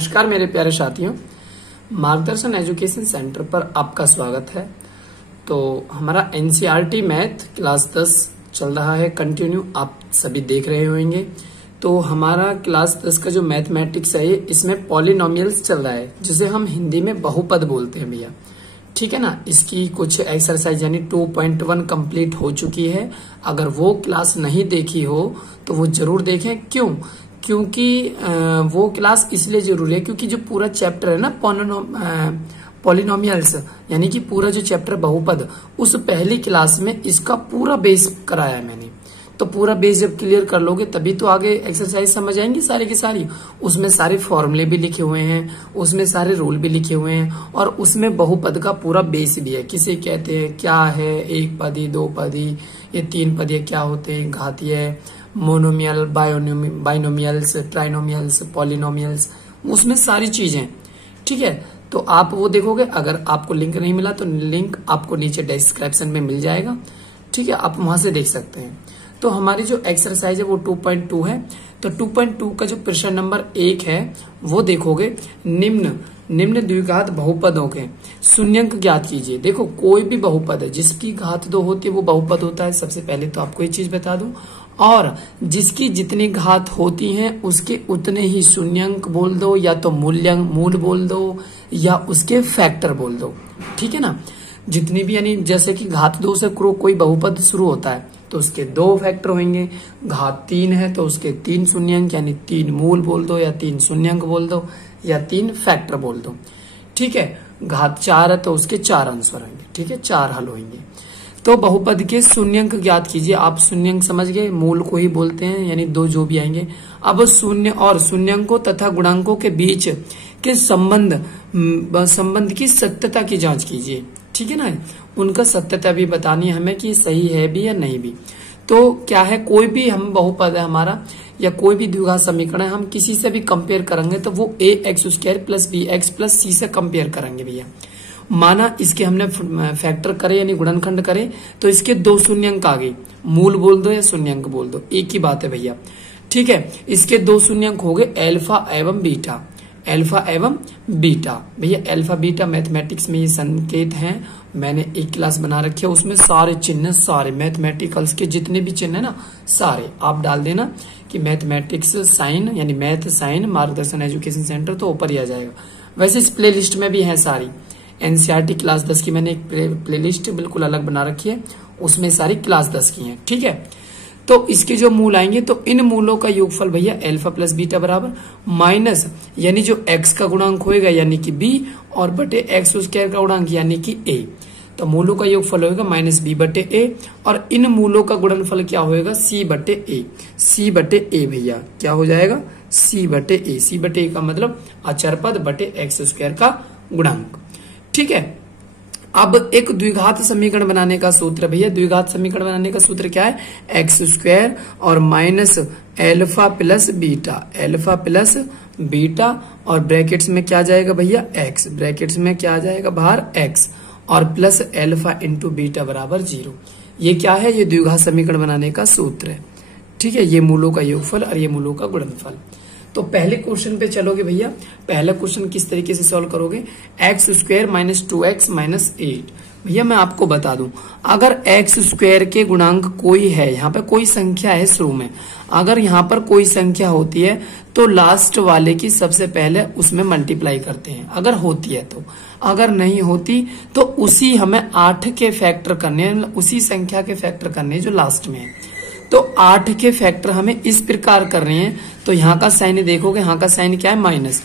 नमस्कार मेरे प्यारे साथियों, मार्गदर्शन एजुकेशन सेंटर पर आपका स्वागत है। तो हमारा एनसीईआरटी मैथ क्लास 10 चल रहा है कंटिन्यू, आप सभी देख रहे होंगे। तो हमारा क्लास 10 का जो मैथमेटिक्स है इसमें पॉलिनोमियल्स चल रहा है, जिसे हम हिंदी में बहुपद बोलते हैं भैया, ठीक है ना। इसकी कुछ एक्सरसाइज यानी 2.1 कंप्लीट हो चुकी है। अगर वो क्लास नहीं देखी हो तो वो जरूर देखें। क्योंकि वो क्लास इसलिए जरूरी है क्योंकि जो पूरा चैप्टर है ना पॉलिनोमियल्स यानी कि पूरा जो चैप्टर बहुपद, उस पहली क्लास में इसका पूरा बेस कराया है मैंने। तो पूरा बेस जब क्लियर कर लोगे तभी तो आगे एक्सरसाइज समझ आएंगी सारी की सारी। उसमें सारे फॉर्मूले भी लिखे हुए हैं, उसमें सारे रूल भी लिखे हुए हैं, और उसमें बहुपद का पूरा बेस भी है। किसे कहते हैं, क्या है, एक पदी, दो पदी, ये तीन पदी क्या होते हैं, घातीय, मोनोमियल, बाइनोमियल्स, ट्राइनोमियल्स, पॉलिनोमियल्स, उसमें सारी चीजें, ठीक है। तो आप वो देखोगे। अगर आपको लिंक नहीं मिला तो लिंक आपको नीचे डिस्क्रिप्शन में मिल जाएगा, ठीक है, आप वहां से देख सकते हैं। तो हमारी जो एक्सरसाइज है वो 2.2 है। तो 2.2 का जो प्रश्न नंबर 1 है वो देखोगे, निम्न द्विघात बहुपदों के शून्यंक ज्ञात कीजिए। देखो, कोई भी बहुपद है जिसकी घात 2 होती है वो बहुपद होता है। सबसे पहले तो आपको ये चीज बता दूं, और जिसकी जितनी घात होती हैं उसके उतने ही शून्यंक बोल दो, या तो मूल बोल दो, या उसके फैक्टर बोल दो, ठीक है ना। जितनी भी, यानी जैसे कि घात 2 से कोई बहुपद शुरू होता है तो उसके 2 फैक्टर होंगे। घात 3 है तो उसके 3 शून्यंक यानी 3 मूल बोल दो, या 3 शून्यंक बोल दो, या 3 फैक्टर बोल दो, ठीक है। घात 4 है तो उसके 4 आंसर होंगे, ठीक है, 4 हल होंगे। तो बहुपद के शून्यंक ज्ञात कीजिए। आप शून्यंक समझ गए, मूल को ही बोलते हैं, यानी 2 जो भी आएंगे। अब शून्य और शून्यंकों तथा गुणांकों के बीच के संबंध की सत्यता की जांच कीजिए, ठीक है ना। उनका सत्यता भी बतानी है हमें कि सही है भी या नहीं भी। तो क्या है, कोई भी हम बहुपद है हमारा, या कोई भी द्विघात समीकरण है, हम किसी से भी कंपेयर करेंगे तो वो ax² plus bx plus c से कंपेयर करेंगे भैया। माना इसके हमने फैक्टर करे यानी गुणनखंड करे तो इसके 2 शून्यंक आ गए, मूल बोल दो या शून्यंक बोल दो, एक ही बात है भैया, ठीक है। इसके 2 शून्यंक हो गए अल्फा एवं बीटा, अल्फा एवं बीटा। भैया अल्फा बीटा मैथमेटिक्स में ये संकेत हैं, मैंने एक क्लास बना रखी है, उसमें सारे चिन्ह, सारे मैथमेटिकल्स के जितने भी चिन्ह है ना, सारे आप डाल देना कि मैथमेटिक्स साइन यानी मैथ साइन मार्गदर्शन एजुकेशन सेंटर, तो ऊपर ही आ जाएगा। वैसे इस प्ले लिस्ट में भी है सारी, एनसीईआरटी क्लास 10 की मैंने एक प्ले लिस्ट बिल्कुल अलग बना रखी है, उसमें सारी क्लास 10 की है, ठीक है। तो इसके जो मूल आएंगे तो इन मूलों का योगफल भैया अल्फा प्लस बीटा बराबर माइनस, यानी जो x का गुणांक होएगा यानी कि b, और बटे x² का गुणांक यानी कि a। तो मूलों का योगफल होगा माइनस b बटे a, और इन मूलों का गुणनफल क्या होएगा, c बटे a भैया क्या हो जाएगा, c बटे a का मतलब अचर पद बटे x² का गुणांक, ठीक है। अब एक द्विघात समीकरण बनाने का सूत्र भैया, द्विघात समीकरण बनाने का सूत्र क्या है, x² और माइनस अल्फा प्लस बीटा, और ब्रैकेट्स में क्या जाएगा भैया x, ब्रैकेट्स में क्या जाएगा बाहर x, और प्लस अल्फा इंटू बीटा बराबर 0। ये क्या है, ये द्विघात समीकरण बनाने का सूत्र है, ठीक है। ये मूलों का योगफल और ये मूलों का गुणनफल। तो पहले क्वेश्चन पे चलोगे भैया। पहला क्वेश्चन किस तरीके से सॉल्व करोगे, x² माइनस 2x माइनस 8। भैया मैं आपको बता दूं, अगर x² के गुणांक कोई है, यहाँ पे कोई संख्या है शुरू में, अगर यहाँ पर कोई संख्या होती है तो लास्ट वाले की सबसे पहले उसमें मल्टीप्लाई करते हैं, अगर होती है तो। अगर नहीं होती तो उसी हमें 8 के फैक्टर करने, उसी संख्या के फैक्टर करने जो लास्ट में है। तो 8 के फैक्टर हमें इस प्रकार कर रहे हैं, तो यहाँ का साइन देखोगे, यहाँ का साइन क्या है, माइनस,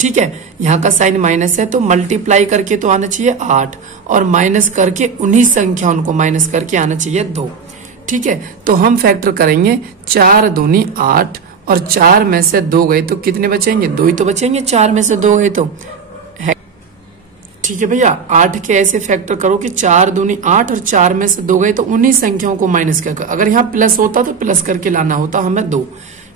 ठीक है। यहाँ का साइन माइनस है तो मल्टीप्लाई करके तो आना चाहिए 8, और माइनस करके उन्हीं संख्या उनको माइनस करके आना चाहिए 2, ठीक है। तो हम फैक्टर करेंगे 4 दूनी 8, और 4 में से 2 गए तो कितने बचेंगे, 2 ही तो बचेंगे, 4 में से 2 गए तो, ठीक है भैया। 8 के ऐसे फैक्टर करो कि 4 दूनी 8 और 4 में से 2 गए तो उन्हीं संख्याओं को माइनस कर, अगर यहाँ प्लस होता तो प्लस करके लाना होता हमें 2,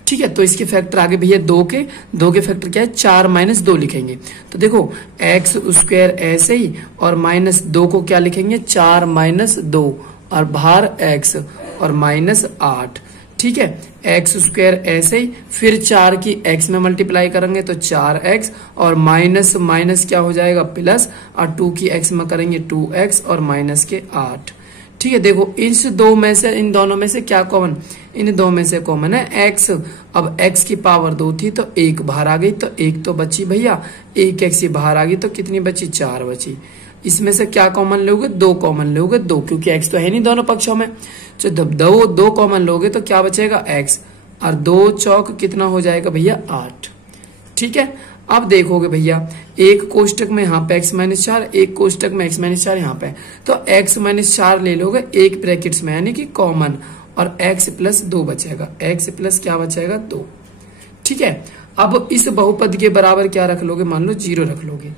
ठीक है। तो इसके फैक्टर आगे भैया 2 के फैक्टर क्या है, 4 माइनस 2 लिखेंगे। तो देखो x² ऐसे ही, और माइनस 2 को क्या लिखेंगे, 4 माइनस 2, और बाहर x और माइनस 8, ठीक है, एक्स स्क्वायर ऐसे ही, फिर 4 की x में मल्टीप्लाई करेंगे तो 4x, और माइनस माइनस क्या हो जाएगा प्लस, और 2 की x में करेंगे 2x और माइनस के 8। ठीक है, देखो इस दो में से, इन दोनों में से क्या कॉमन, इन दो में से कॉमन है x। अब x की पावर 2 थी तो 1 बाहर आ गई, तो 1 तो बची भैया, 1x बाहर आ गई तो कितनी बची, 4 बची। इसमें से क्या कॉमन लोगे, 2 कॉमन लोगे, 2, क्योंकि x तो है नहीं दोनों पक्षों में। तो जब दो कॉमन लोगे तो क्या बचेगा x, और 2 चौक कितना हो जाएगा भैया 8। ठीक है, अब देखोगे भैया एक कोष्टक में यहाँ पे x माइनस 4, एक कोष्टक में x माइनस 4 यहाँ पे, तो x माइनस 4 ले लोगे एक ब्रैकेट्स में यानी कि कॉमन, और x प्लस 2 बचेगा, x प्लस क्या बचेगा 2। ठीक है, अब इस बहुपद के बराबर क्या रख लोगे, मान लो 0 रख लोगे।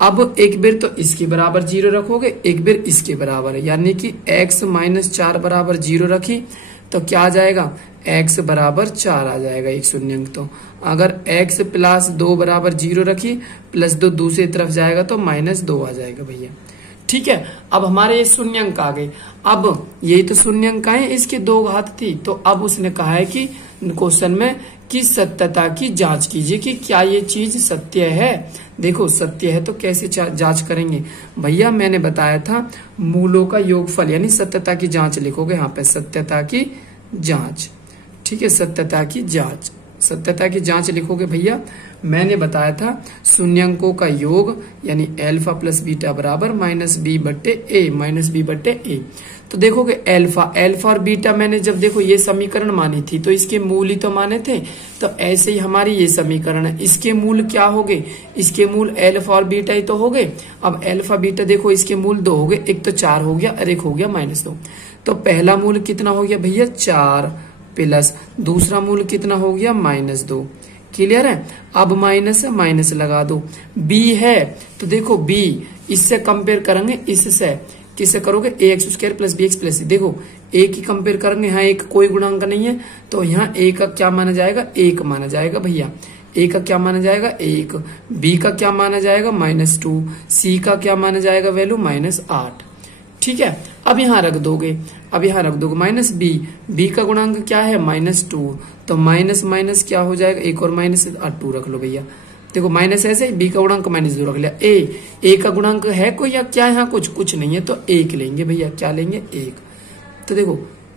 अब एक बेर तो इसके बराबर 0 रखोगे, एक बेर इसके बराबर है, यानी कि x माइनस 4 बराबर 0 रखी तो क्या आ जाएगा, x बराबर 4 आ जाएगा, एक शून्यंक। तो अगर x प्लस 2 बराबर 0 रखी, प्लस 2 दूसरी तरफ जाएगा तो माइनस 2 आ जाएगा भैया। ठीक है, अब हमारे ये शून्यंक आ गए। अब यही तो शून्यंक है, इसके 2 घात थी, तो अब उसने कहा है कि क्वेश्चन में कि सत्यता की जांच कीजिए कि क्या ये चीज सत्य है। देखो सत्य है तो कैसे जांच करेंगे भैया, मैंने बताया था मूलों का योगफल, यानी सत्यता की जांच लिखोगे यहाँ पे, सत्यता की जांच। ठीक है, सत्यता की जांच, सत्यता की जांच लिखोगे भैया, मैंने बताया था शून्यंकों का योग यानी अल्फा प्लस बीटा बराबर माइनस बी बट्टे ए। तो देखोगे अल्फा और बीटा मैंने जब देखो ये समीकरण मानी थी तो इसके मूल ही तो माने थे, तो ऐसे ही हमारी ये समीकरण है, इसके मूल क्या हो गए, इसके मूल अल्फा और बीटा ही तो हो गए। अब अल्फा बीटा देखो इसके मूल 2 हो गए, एक तो 4 हो गया और एक हो गया -2। तो पहला मूल कितना हो गया भैया 4 प्लस दूसरा मूल कितना हो गया -2। क्लियर है, अब माइनस है माइनस लगा दो, b है तो देखो b इससे कंपेयर करेंगे, इससे किससे करोगे, ax square plus bx plus c। देखो a की कंपेयर करेंगे, यहाँ एक कोई गुणांक नहीं है तो यहाँ a का क्या माना जाएगा, 1 माना जाएगा भैया। a का क्या माना जाएगा 1, b का क्या माना जाएगा -2, c का क्या माना जाएगा वैल्यू -8। ठीक है, अब यहाँ रख दोगे, -b का गुणांक क्या है -2, तो माइनस माइनस क्या हो जाएगा, एक और माइनस 2 रख लो भैया। देखो माइनस ऐसे, b का गुणांक -2 रख लिया। a का गुणांक है कोई या क्या, यहाँ कुछ नहीं है तो 1 लेंगे भैया, क्या लेंगे 1। तो देखो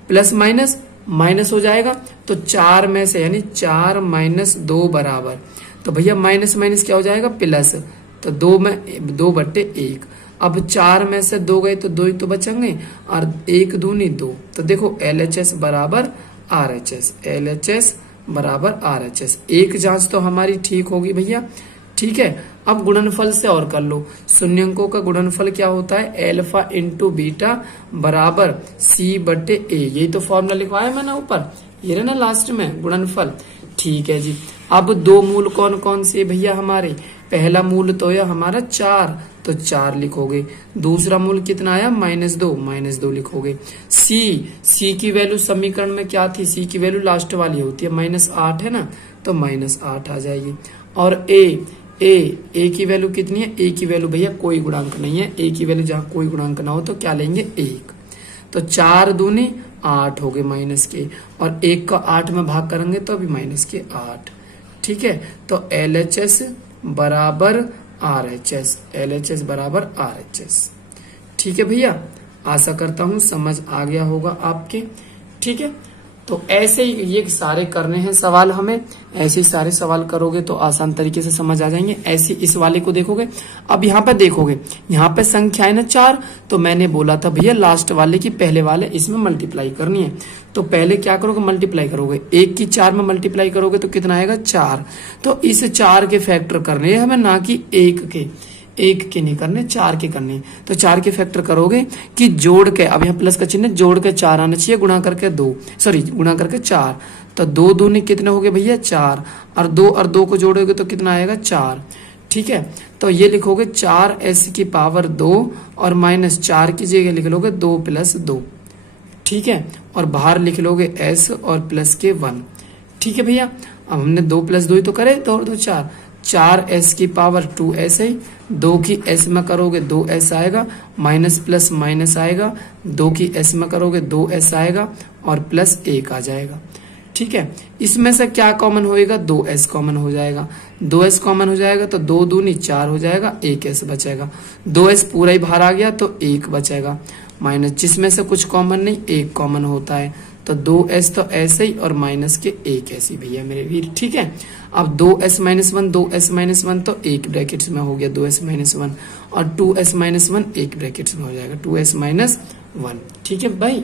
प्लस माइनस माइनस हो जाएगा, तो 4 में से यानी 4 - 2 बराबर, तो भैया माइनस माइनस क्या हो जाएगा प्लस, तो 2 में 2 बट्टे 1। अब 4 में से 2 गए तो 2 ही तो बचेंगे, और 1 दूनी 2। तो देखो LHS बराबर RHS, LHS बराबर RHS। एक जांच तो हमारी ठीक होगी भैया। ठीक है, अब गुणनफल से और कर लो, शून्यंकों का गुणनफल क्या होता है, अल्फा इंटू बीटा बराबर C बटे A। यही तो फॉर्मूला लिखवाया मैंने ऊपर, ये रहा ना लास्ट में गुणनफल। ठीक है जी, अब 2 मूल कौन कौन से भैया हमारे, पहला मूल तो है हमारा 4, तो 4 लिखोगे। दूसरा मूल कितना आया -2 लिखोगे। C की वैल्यू समीकरण में क्या थी, C की वैल्यू लास्ट वाली होती है, -8 है ना, तो -8 आ जाएगी। और A की वैल्यू कितनी है, A की वैल्यू भैया कोई गुणांक नहीं है, A की वैल्यू जहाँ कोई गुणांक ना हो तो क्या लेंगे 1। तो 4 दूनी 8 हो गए माइनस के, और 1 का 8 में भाग करेंगे तो अभी -8। ठीक है, तो LHS बराबर RHS, LHS बराबर RHS। ठीक है भैया, आशा करता हूं समझ आ गया होगा आपके। ठीक है, तो ऐसे ही ये सारे करने हैं सवाल हमें, ऐसे ही सारे सवाल करोगे तो आसान तरीके से समझ आ जाएंगे। ऐसे इस वाले को देखोगे, अब यहाँ पे देखोगे, यहाँ पे संख्या है ना 4, तो मैंने बोला था भैया लास्ट वाले की पहले वाले इसमें मल्टीप्लाई करनी है। तो पहले क्या करोगे, मल्टीप्लाई करोगे, 1 की 4 में मल्टीप्लाई करोगे तो कितना आएगा 4। तो इस 4 के फैक्टर करने हैं हमें, ना कि 1 के नहीं करने, 4 के करने। तो 4 के फैक्टर करोगे कि जोड़ के, अब यहाँ प्लस का चिन्ह जोड़ के 4 आना चाहिए, गुणा करके 4। तो 2 दूनी कितने हो गए भैया 4, और 2 को जोड़ोगे तो कितना आएगा 4। ठीक है, तो ये लिखोगे 4s की पावर 2 और -4 की जगह लिख लोगे 2 + 2। ठीक है, और बाहर लिख लोगे s और प्लस के 1। ठीक है भैया, अब हमने 2 + 2 ही तो करे, 2 और 2 4, 4s की पावर 2s है, 2 की s में करोगे 2s आएगा, माइनस प्लस माइनस आएगा, 2 की s में करोगे 2s आएगा और प्लस 1 आ जाएगा। ठीक है, इसमें से क्या कॉमन होएगा, 2s कॉमन हो जाएगा, 2s कॉमन हो जाएगा तो 2 दूनी 4 हो जाएगा, 1s बचेगा, 2s पूरा ही बाहर आ गया तो 1 बचेगा, माइनस जिसमें से कुछ कॉमन नहीं, 1 कॉमन होता है तो 2s तो ऐसे ही और माइनस के 1 ऐसे भैया मेरे वीर। ठीक है, अब 2s माइनस 1 2s माइनस 1 तो एक ब्रैकेट्स में हो गया 2s माइनस 1 और 2s माइनस 1 एक ब्रैकेट्स में हो जाएगा 2s माइनस 1। ठीक है भाई,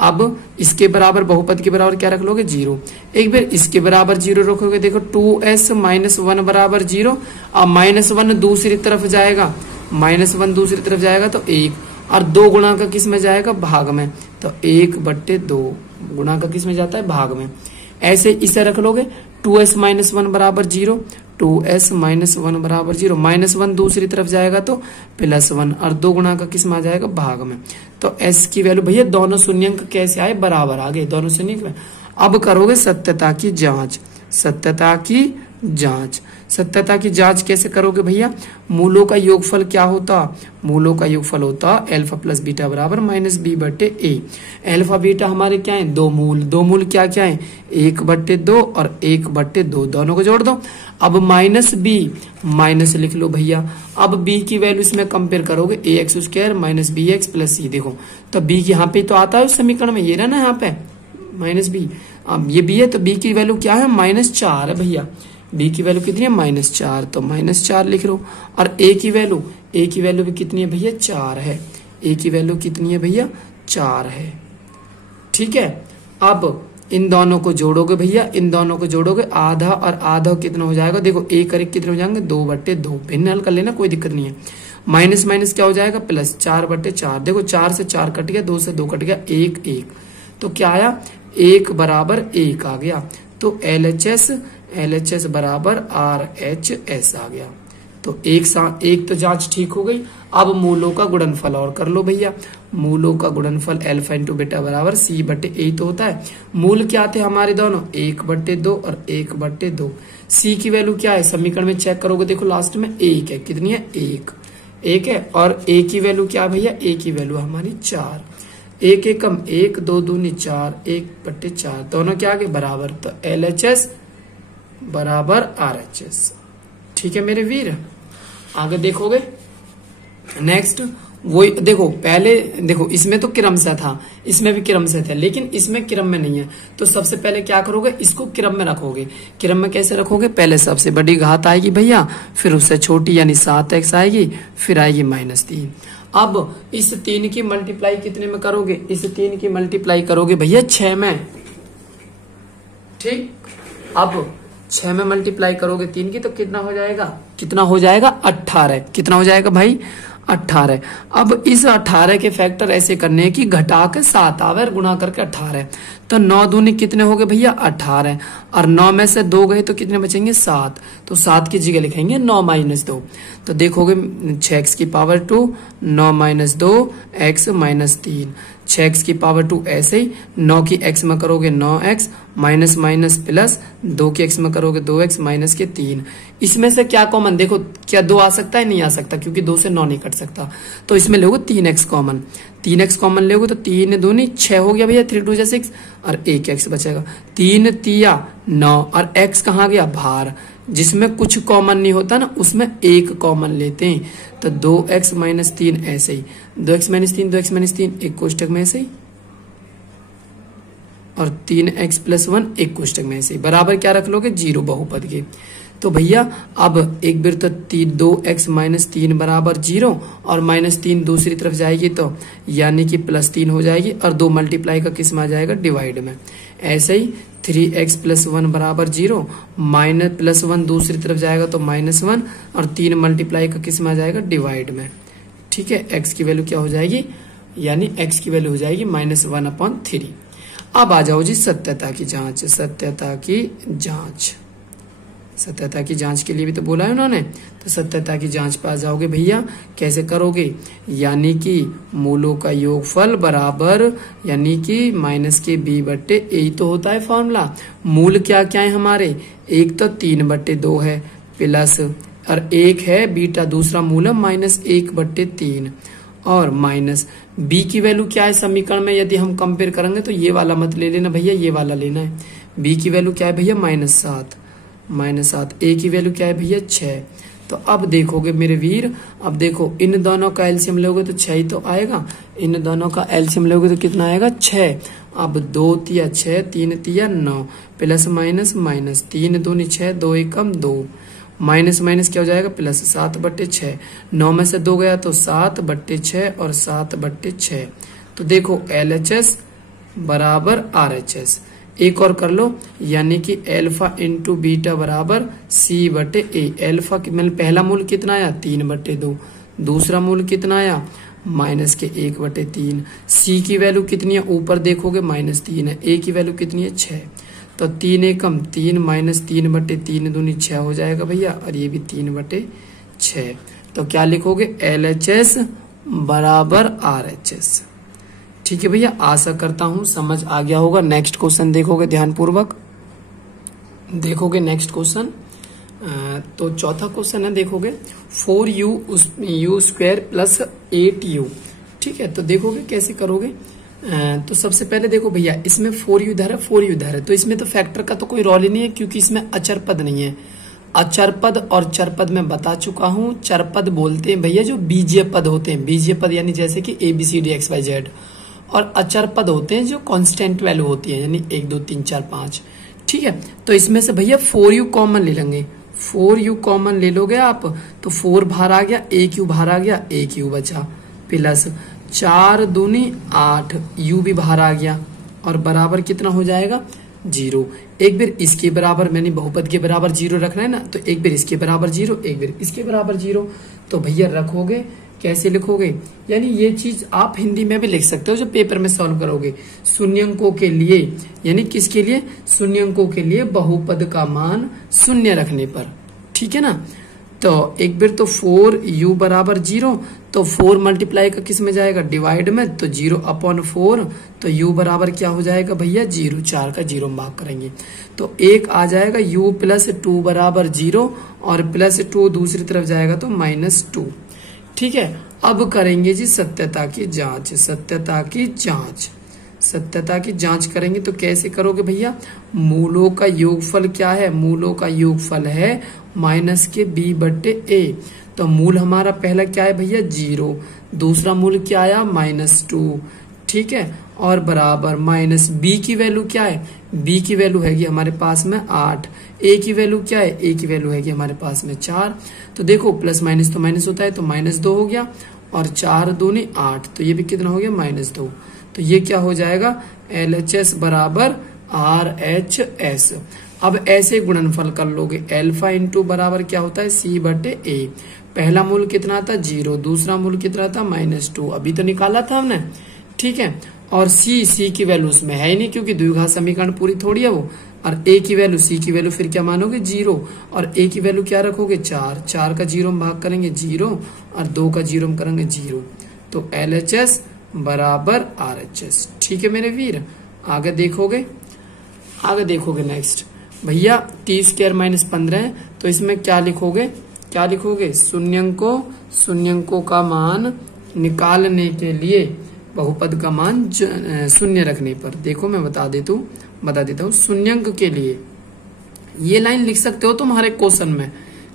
अब इसके बराबर बहुपद के बराबर क्या रख लोगे, 0। एक बार इसके बराबर 0 रखोगे, देखो 2s माइनस 1 बराबर 0, अब माइनस 1 दूसरी तरफ जाएगा, माइनस 1 दूसरी तरफ जाएगा तो 1, और 2 गुणा का किस में जाएगा, भाग में, तो 1/2 गुणा का किस में जाता है, भाग में। ऐसे इसे रख लोगे 2s माइनस 1 बराबर 0, 2s माइनस 1 बराबर 0, माइनस 1 दूसरी तरफ जाएगा तो प्लस 1, और 2 गुणा का किस में आ जाएगा, भाग में। तो s की वैल्यू भैया दोनों शून्यंक कैसे आए, बराबर आ गए दोनों शून्यंक में। अब करोगे सत्यता की जांच, सत्यता की जांच, सत्यता की जांच कैसे करोगे भैया, मूलों का योगफल क्या होता, मूलों का योगफल होता अल्फा प्लस बीटा बराबर -b/a। अल्फा बीटा हमारे क्या है, दो मूल क्या क्या है, 1/2 और 1/2, दोनों को जोड़ दो। अब -b माइनस लिख लो भैया, अब b की वैल्यू इसमें कंपेयर करोगे, ax² minus bx plus c, देखो तो b यहाँ पे तो आता है उस समीकरण में, ये ना यहाँ पे -b, अब ये b है तो b की वैल्यू क्या है, -4 है भैया, b की वैल्यू कितनी है, -4, तो -4 लिख लो। और a की वैल्यू भी कितनी है भैया, 4 है, a की वैल्यू कितनी है भैया, 4 है। ठीक है, अब इन दोनों को जोड़ोगे भैया, इन दोनों को जोड़ोगे, आधा और आधा कितना हो जाएगा, देखो 1 और 1 कितने हो जाएंगे, 2/2, भिन्न हल कर लेना कोई दिक्कत नहीं है। माइनस माइनस क्या हो जाएगा, प्लस 4/4, देखो 4 से 4 कट गया, 2 से 2 कट गया, 1 1, तो क्या आया, 1 बराबर 1 आ गया, तो LHS बराबर RHS आ गया। तो एक तो जांच ठीक हो गई। अब मूलों का गुणनफल और कर लो भैया, मूलों का गुणनफल अल्फा इंटू बीटा बराबर c/a तो होता है। मूल क्या थे हमारे दोनों, 1/2 और 1/2। c की वैल्यू क्या है, समीकरण में चेक करोगे, देखो लास्ट में 1 है, कितनी है, 1 है, और a की वैल्यू क्या है भैया, a की वैल्यू हमारी 4, 1 एकम 1, 2 दूनी 4, 1/4, दोनों क्या आगे बराबर, तो LHS बराबर RHS। ठीक है मेरे वीर, आगे देखोगे नेक्स्ट वही, देखो पहले देखो इसमें तो क्रम से था, इसमें भी क्रम से था, लेकिन इसमें क्रम में नहीं है, तो सबसे पहले क्या करोगे, इसको क्रम में रखोगे। क्रम में कैसे रखोगे, पहले सबसे बड़ी घात आएगी भैया, फिर उससे छोटी यानी 7x आएगी, फिर आएगी -3। अब इस 3 की मल्टीप्लाई कितने में करोगे, इस 3 की मल्टीप्लाई करोगे भैया 6 में। ठीक, अब 6 में मल्टीप्लाई करोगे 3 की तो कितना हो जाएगा, 18, कितना हो जाएगा भाई, 18। अब इस 18 के फैक्टर ऐसे करने की घटा के 7 आवे और गुणा करके 18, तो 9 दूनी कितने हो गए भैया, 18, और 9 में से 2 गए तो कितने बचेंगे, 7, तो 7 की जगह लिखेंगे 9 - 2, तो देखोगे 6x की पावर 2, 9 - 2 x - 3, 6x की पावर 2 ऐसे ही, 9 की x में करोगे 9x, माइनस माइनस प्लस, 2 के x में करोगे 2x माइनस के 3। इसमें से क्या कॉमन, देखो क्या 2 आ सकता है, नहीं आ सकता, क्योंकि 2 से 9 नहीं कट सकता, तो इसमें लोगे 3x कॉमन, 3x कॉमन लोगे तो 3 दूनी 6 हो गया भैया, 3 2 6, और 1x बचेगा, 3 3 9, और x कहाँ गया, बाहर, जिसमें कुछ कॉमन नहीं होता ना उसमें 1 कॉमन लेते हैं, तो 2x - 3 ऐसे ही, 2x - 3 2x - 3 एक कोष्टक में ऐसे ही, और 3x + 1 एक कोष्टक में ऐसे ही, बराबर क्या रख लोगे, 0 बहुपद के। तो भैया अब एक बार तो 2x - 3 बराबर 0, और -3 दूसरी तरफ जाएगी तो यानी कि +3 हो जाएगी, और 2 मल्टीप्लाई का किस में आ जाएगा, डिवाइड में। ऐसे ही 3x + 1 बराबर 0, -+1 दूसरी तरफ जाएगा तो -1, और 3 मल्टीप्लाई का किस में आ जाएगा, डिवाइड में। ठीक है, x की वैल्यू क्या हो जाएगी, यानी x की वैल्यू हो जाएगी -1/3। अब आ जाओ जी सत्यता की जांच, सत्यता की जांच, सत्यता की जांच के लिए भी तो बोला है उन्होंने, तो सत्यता की जांच पे आ जाओगे भैया, कैसे करोगे, यानी कि मूलों का योगफल बराबर, यानी कि -b/a तो होता है फॉर्मूला। मूल क्या क्या है हमारे, एक तो 3/2 है, प्लस और 1 है बीटा दूसरा मूलम -1/3 और माइनस बी की वैल्यू क्या है समीकरण में यदि हम कंपेयर करेंगे तो ये वाला मत ले लेना भैया, ये वाला लेना है। बी की वैल्यू क्या है भैया -7, ए की वैल्यू क्या है भैया 6। तो अब देखोगे मेरे वीर, अब देखो इन दोनों का एलसीएम लोगे तो 6 ही तो आएगा, इन दोनों का एलसीएम लोगे तो कितना आएगा 6। अब 2 तिया 6, 3 तिया 9, प्लस माइनस माइनस 3 दूनी 6, 2 एकम 2, माइनस माइनस क्या हो जाएगा प्लस 7/6, 9 में से 2 गया तो 7/6 और 7/6। तो देखो LHS बराबर RHS। एक और कर लो, यानी कि अल्फा इंटू बीटा बराबर C/A। अल्फा मतलब पहला मूल कितना आया 3/2, दूसरा मूल कितना आया माइनस के 1/3। C की वैल्यू कितनी है ऊपर देखोगे -3 है, A की वैल्यू कितनी है 6। तो 3 एकम 3 माइनस 3/3 दूनी 6 हो जाएगा भैया, और ये भी 3/6। तो क्या लिखोगे LHS बराबर RHS। ठीक है भैया, आशा करता हूं समझ आ गया होगा। नेक्स्ट क्वेश्चन देखोगे ध्यान पूर्वक, देखोगे नेक्स्ट क्वेश्चन। तो चौथा क्वेश्चन है, देखोगे 4u² प्लस 8u। ठीक है, तो देखोगे कैसे करोगे। तो सबसे पहले देखो भैया, इसमें 4u इधर है 4u इधर है, तो इसमें तो फैक्टर का तो कोई रोल ही नहीं है, क्योंकि इसमें अचर पद नहीं है। अचर पद और चर पद में बता चुका हूं। चर पद बोलते हैं भैया जो बीजीय पद होते हैं, बीजीय पद यानी जैसे कि ABCDXYZ, और अचर पद होते हैं जो कांस्टेंट वैल्यू होती है, यानी 1 2 3 4 5। ठीक है, तो इसमें से भैया 4u कॉमन ले लेंगे। 4u कॉमन ले लोगे आप तो 4 बाहर आ गया, 1u बाहर आ गया, 1u बचा, प्लस 4 दूनी 8, u भी बाहर आ गया, और बराबर कितना हो जाएगा 0। एक बार इसके बराबर, मैंने बहुपद के बराबर 0 रखना है ना, तो एक बार इसके बराबर 0, एक बार इसके बराबर 0। तो भैया रखोगे कैसे लिखोगे, यानी ये चीज आप हिंदी में भी लिख सकते हो जो पेपर में सॉल्व करोगे। शून्यंकों के लिए, यानी किसके लिए, शून्यंकों के लिए बहुपद का मान शून्य रखने पर। ठीक है ना, तो एक बार तो 4u बराबर 0, तो 4 मल्टीप्लाई का किस में जाएगा डिवाइड में, तो 0/4, तो u बराबर क्या हो जाएगा भैया 0, 4 का 0 मार्क करेंगे तो 1 आ जाएगा। u प्लस 2 बराबर 0, और प्लस 2 दूसरी तरफ जाएगा तो -2। ठीक है, अब करेंगे जी सत्यता की जांच। सत्यता की जांच, सत्यता की जांच करेंगे तो कैसे करोगे भैया, मूलों का योगफल क्या है, मूलों का योगफल है माइनस के b/a। तो मूल हमारा पहला क्या है भैया 0, दूसरा मूल क्या आया -2। ठीक है, और बराबर माइनस b की वैल्यू क्या है, b की वैल्यू हैगी हमारे पास में 8, a की वैल्यू क्या है, a की वैल्यू हैगी हमारे पास में 4। तो देखो प्लस माइनस तो माइनस होता है, तो -2 हो गया, और 4 दूनी 8, तो ये भी कितना हो गया -2। तो ये क्या हो जाएगा LHS बराबर RHS। अब ऐसे गुणनफल कर लोगे, अल्फा इंटू बराबर क्या होता है C/A। पहला मूल कितना था 0, दूसरा मूल कितना था -2, अभी तो निकाला था हमने। ठीक है, और C की वैल्यू उसमें है ही नहीं, क्योंकि द्विघात समीकरण पूरी थोड़ी है वो। और A की वैल्यू, C की वैल्यू फिर क्या मानोगे 0, और A की वैल्यू क्या रखोगे 4, 4 का 0 में भाग करेंगे 0, और 2 का 0 में करेंगे 0। तो LHS बराबर RHS। ठीक है मेरे वीर, आगे देखोगे, आगे देखोगे नेक्स्ट भैया t² - 15 है, तो इसमें क्या लिखोगे, क्या लिखोगे, शून्यंकों का मान निकालने के लिए बहुपद का मान शून्य रखने पर। देखो मैं बता देता हूँ शून्यंक के लिए ये लाइन लिख सकते हो तुम्हारे क्वेश्चन में,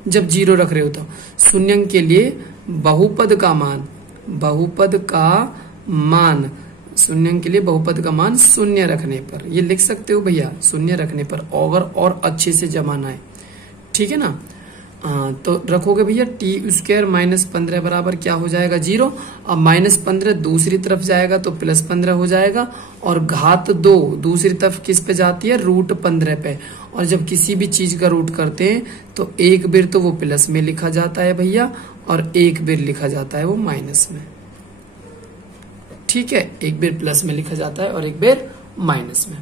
जब 0 रख रहे हो तो शून्यंक के लिए बहुपद का मान शून्यंक के लिए बहुपद का मान शून्य रखने पर, ये लिख सकते हो भैया, शून्य रखने पर ओवर और अच्छे से जमाना है। ठीक है ना, तो रखोगे भैया t² - 15 बराबर क्या हो जाएगा 0। अब -15 दूसरी तरफ जाएगा तो +15 हो जाएगा, और घात 2 दूसरी तरफ किस पे जाती है √15 पे। और जब किसी भी चीज का रूट करते हैं तो एक बार तो वो प्लस में लिखा जाता है भैया, और एक बार लिखा जाता है वो माइनस में। ठीक है, एक बार प्लस में लिखा जाता है और एक बार माइनस में।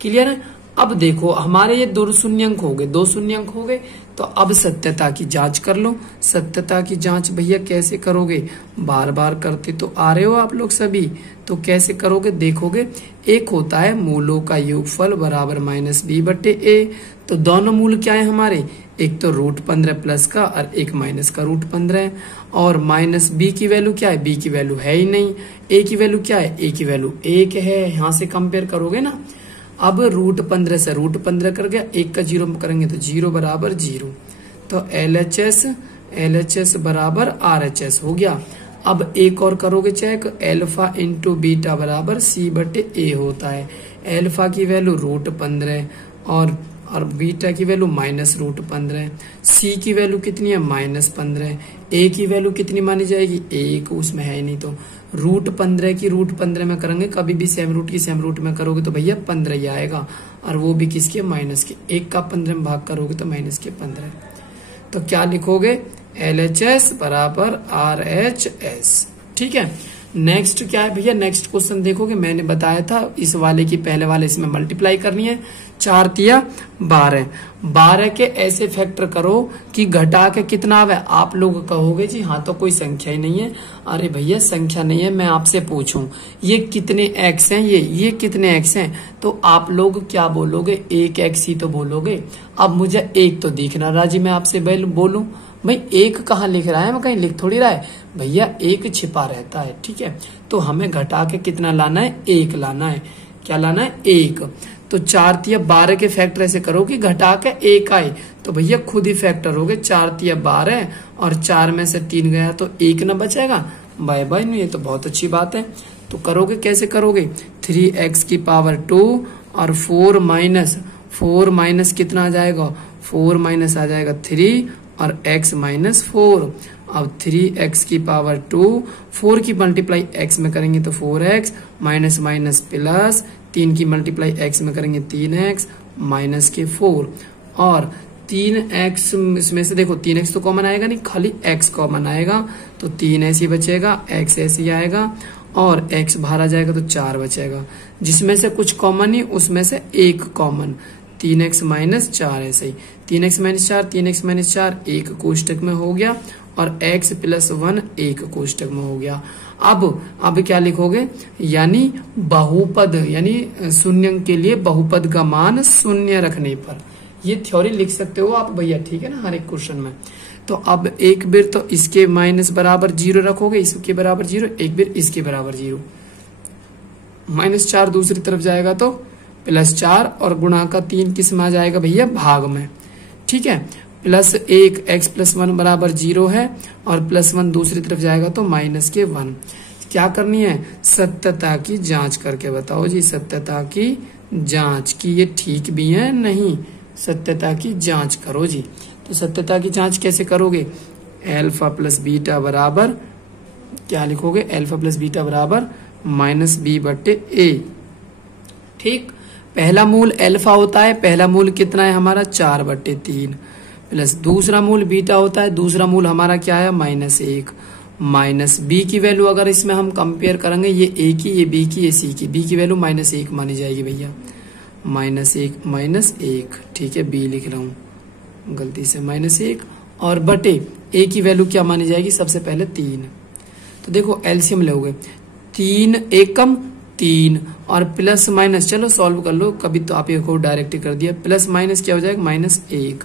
क्लियर है। अब देखो हमारे ये 2 शून्यंक हो गए, 2 शून्यंक हो गए, तो अब सत्यता की जांच कर लो। सत्यता की जांच भैया कैसे करोगे, बार बार करते तो आ रहे हो आप लोग सभी, तो कैसे करोगे देखोगे। एक होता है मूलों का योगफल बराबर -b/a, तो दोनों मूल क्या है हमारे, एक तो √15 प्लस का और एक माइनस का √15, और माइनस b की वैल्यू क्या है, b की वैल्यू है ही नहीं, a की वैल्यू क्या है, a की वैल्यू 1 है। यहां से कंपेयर करोगे ना, अब √15 से √15 कर गया, 1 का 0 करेंगे तो 0 बराबर 0, तो LHS बराबर RHS हो गया। अब एक और करोगे चेक, अल्फा इंटू बीटा बराबर C/A होता है। अल्फा की वैल्यू √15 और बीटा की वैल्यू -√15, सी की वैल्यू कितनी है -15, ए की वैल्यू कितनी मानी जाएगी 1, उसमें है ही नहीं, तो √15 की √15 में करेंगे, कभी भी सेम रूट की सेम रूट में करोगे तो भैया 15 ही आएगा, और वो भी किसके, माइनस के। 1 का 15 में भाग करोगे तो माइनस के 15, तो क्या लिखोगे, LHS बराबर RHS। ठीक है, नेक्स्ट क्या है भैया, नेक्स्ट क्वेश्चन देखोगे, मैंने बताया था इस वाले की पहले वाले इसमें मल्टीप्लाई करनी है, 4 तिया 12, 12 के ऐसे फैक्टर करो कि घटा के कितना आवे। आप लोग कहोगे जी हाँ तो कोई संख्या ही नहीं है, अरे भैया संख्या नहीं है, मैं आपसे पूछूं ये कितने x हैं, ये कितने x हैं, तो आप लोग क्या बोलोगे, 1 x ही तो बोलोगे। अब मुझे 1 तो दिख ना रहा जी, मैं आपसे बोलूं भाई 1 कहाँ लिख रहा है, मैं कहीं लिख थोड़ी रहा है भैया, 1 छिपा रहता है। ठीक है, तो हमें घटा के कितना लाना है, 1 लाना है। क्या लाना है, 1। तो 4 तिया 12 के फैक्टर ऐसे करो कि घटा के 1 आए, तो भैया खुद ही फैक्टर हो गए, 4 तिया 12 और 4 में से 3 गया तो 1 ना बचेगा। बाय बाय, ये तो बहुत अच्छी बात है। तो करोगे कैसे करोगे, 3x की पावर 2 और 4 माइनस कितना आ जाएगा, 4 माइनस आ जाएगा 3 और x -4। अब 3x की पावर 2, 4 की मल्टीप्लाई x में करेंगे तो 4x, माइनस माइनस प्लस, 3 की मल्टीप्लाई x में करेंगे 3x माइनस के 4, और 3x इसमें से देखो 3x तो कॉमन आएगा नहीं, खाली x कॉमन आएगा, तो 3 ऐसे बचेगा, x ऐसे आएगा, और x बाहर आ जाएगा तो 4 बचेगा, जिसमें से कुछ कॉमन नहीं, उसमें से 1 कॉमन, 3x -4 ऐसे ही, 3x -4, 3x -4 1 कोष्टक में हो गया, और x +1 1 कोष्टक में हो गया। अब क्या लिखोगे, यानी बहुपद, यानी शून्य के लिए बहुपद का मान शून्य रखने पर, ये थ्योरी लिख सकते हो आप भैया। ठीक है ना, हर एक क्वेश्चन में। तो अब एक बार तो इसके माइनस बराबर 0 रखोगे, इसके बराबर 0, एक बार इसके बराबर 0, -4 दूसरी तरफ जाएगा तो +4, और गुणा का 3 किस में आ जाएगा भैया, भाग में। ठीक है, +1 x +1 बराबर 0 है, और +1 दूसरी तरफ जाएगा तो -1। क्या करनी है, सत्यता की जांच करके बताओ जी, सत्यता की जांच की ये ठीक भी है नहीं, सत्यता की जांच करो जी। तो सत्यता की जांच कैसे करोगे, अल्फा प्लस बीटा बराबर क्या लिखोगे, अल्फा प्लस बीटा बराबर -b/a। ठीक, पहला मूल अल्फा होता है, पहला मूल कितना है हमारा 4/3, प्लस दूसरा मूल बीटा होता है, दूसरा मूल हमारा क्या है -1, माइनस बी की वैल्यू अगर इसमें हम कंपेयर करेंगे, ये ए की, ये बी की, ये सी की, बी की वैल्यू -1 मानी जाएगी भैया, -1 ठीक है, बी लिख रहा हूं गलती से -1, और बटे ए की वैल्यू क्या मानी जाएगी, सबसे पहले 3। तो देखो एलसीएम लोगे, 3 एकम 3 और प्लस माइनस, चलो सॉल्व कर लो, कभी तो आप एक और डायरेक्ट कर दिया, प्लस माइनस क्या हो जाएगा -1,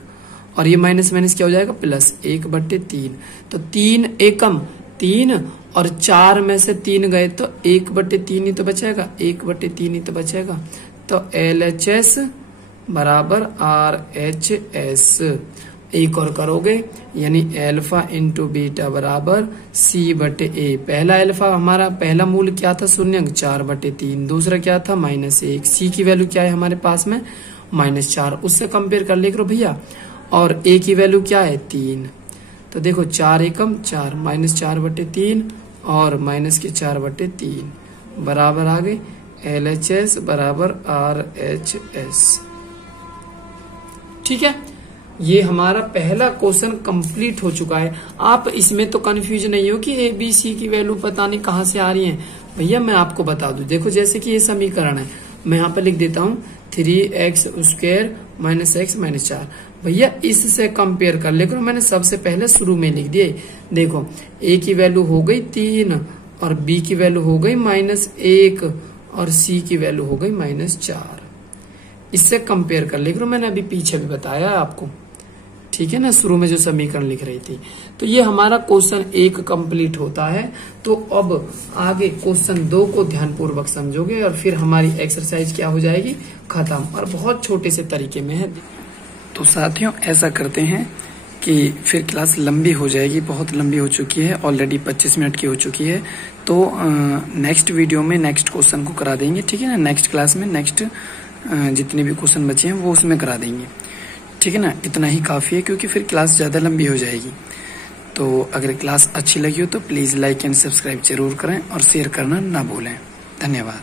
और ये माइनस माइनस क्या हो जाएगा +1/3। तो 3 एकम 3 और 4 में से 3 गए तो 1/3 ही तो बचेगा, 1/3 ही तो बचेगा। तो LHS बराबर RHS। एक और करोगे, यानी अल्फा इंटू बीटा बराबर C/A। पहला अल्फा हमारा पहला मूल क्या था, शून्य 4/3, दूसरा क्या था -1, सी की वैल्यू क्या है हमारे पास में -4, उससे कंपेयर कर ले करो भैया, और ए की वैल्यू क्या है 3। तो देखो 4 एकम 4, -4/3 और -4/3 बराबर आ गए LHS बराबर RHS। ठीक है, ये हमारा पहला क्वेश्चन कंप्लीट हो चुका है। आप इसमें तो कंफ्यूज नहीं हो कि ए बी सी की वैल्यू पता नहीं कहां से आ रही है। भैया मैं आपको बता दूं, देखो जैसे कि ये समीकरण है, मैं यहाँ पर लिख देता हूँ 3x² माइनस x माइनस 4। भैया इससे कंपेयर कर लेकर मैंने सबसे पहले शुरू में लिख दिया। देखो a की वैल्यू हो गई 3 और b की वैल्यू हो गई -1 और c की वैल्यू हो गई -4। इससे कंपेयर कर लेकर मैंने अभी पीछे भी बताया आपको, ठीक है ना, शुरू में जो समीकरण लिख रही थी। तो ये हमारा क्वेश्चन 1 कंप्लीट होता है। तो अब आगे क्वेश्चन 2 को ध्यानपूर्वक समझोगे और फिर हमारी एक्सरसाइज क्या हो जाएगी, खत्म, और बहुत छोटे से तरीके में है। तो साथियों ऐसा करते हैं कि फिर क्लास लंबी हो जाएगी, बहुत लंबी हो चुकी है, ऑलरेडी 25 मिनट की हो चुकी है। तो नेक्स्ट वीडियो में नेक्स्ट क्वेश्चन को करा देंगे, ठीक है ना, नेक्स्ट क्लास में नेक्स्ट जितने भी क्वेश्चन बचे हैं वो उसमें करा देंगे, ठीक है ना। इतना ही काफी है क्योंकि फिर क्लास ज्यादा लंबी हो जाएगी। तो अगर क्लास अच्छी लगी हो तो प्लीज लाइक एंड सब्सक्राइब जरूर करें और शेयर करना ना भूलें। धन्यवाद।